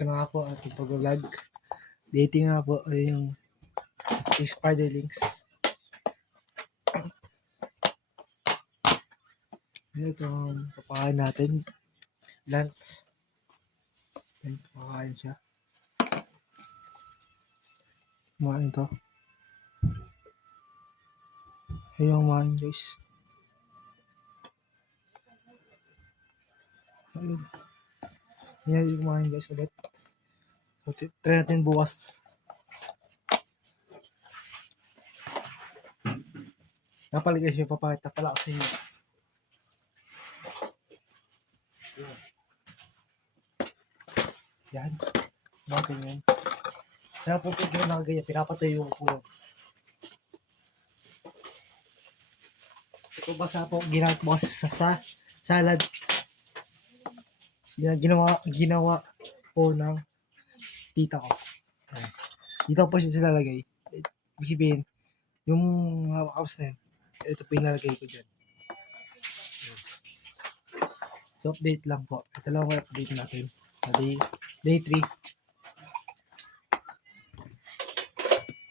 Ito na nga po ating pag-vlog. Dating nga po yung spiderlings. Ito ang papakain natin. Lunch. Ayan, papakain siya. Kumain ito. Ayun, kumain guys. Ayun. Ayan, kumain guys ulit. So, try natin bukas. Napali guys yung papakita pala kasi yan. Bakit yan? Kaya po po yung nakagaya, pinapatayo ko po yun. Kasi kung basta po, ginamit mo kasi sa salad. Ginawa po ng tita ko. Ayan. Dito po siya silalagay. Ibig sabihin, yung house na yun, ito po yung nalagay ko dyan. Ayan. So, update lang po. Ito lang ang update natin. Day 3.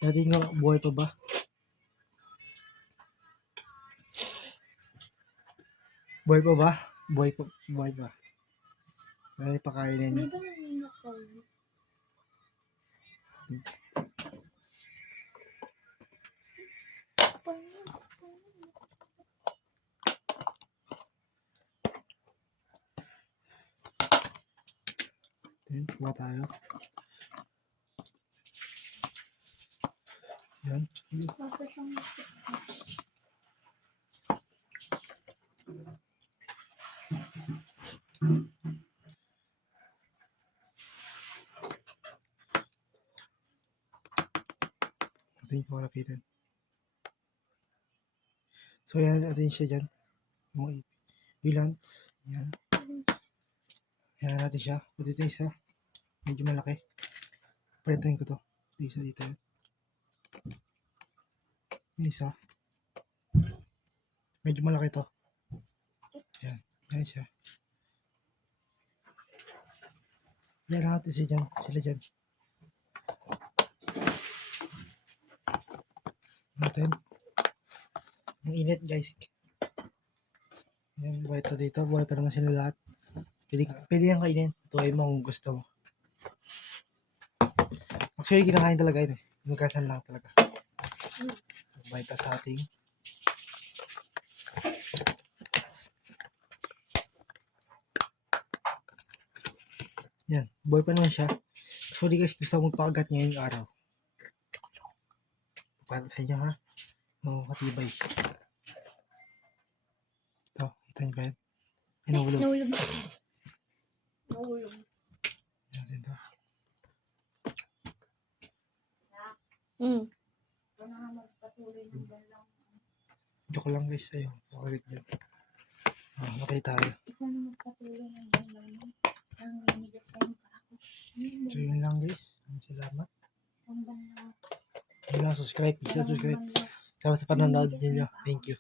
Natin nga, buhay pa ba? Buhay pa ba? Buhay pa. Dahil pakainin niyo. Di ba naninakaw? Then, kuha tayo. Yan. Nasa siyang Natin yung malapitan. So, yan natin siya dyan. Yung lunch. Yan. Yan natin siya. Pati ito isa. Medyo malaki. Palitan ko to. Ito isa dito. Yung isa. Medyo malaki to. Yan. Yan siya. Yan natin sila dyan. Natin. Ang init guys. Yan, buhay to dito. Buhay pa naman sila lahat. Pwede yan kainin. Tuway mo kung gusto mo. Actually, kinakain talaga yun eh. Inugasan lang talaga. Buhay pa sa ating. Yan. Buhay pa naman siya. Actually guys, gusto mo magpakagat ngayong araw. Para sa inyo ha. Mga katibay. Ito, kita nyo ba yan? Ay, nahulog. Nahulog. Natin ito. Joke lang guys, ayun. Pakagit dyan. Matay tayo. Ikaw na magpatuloy ng lang. Ang nanigas tayo pa ako. So yun lang guys. Salamat. Isang banlaw. Yun lang, subscribe. Isa subscribe. Salamat sa panonood ninyo. Thank you.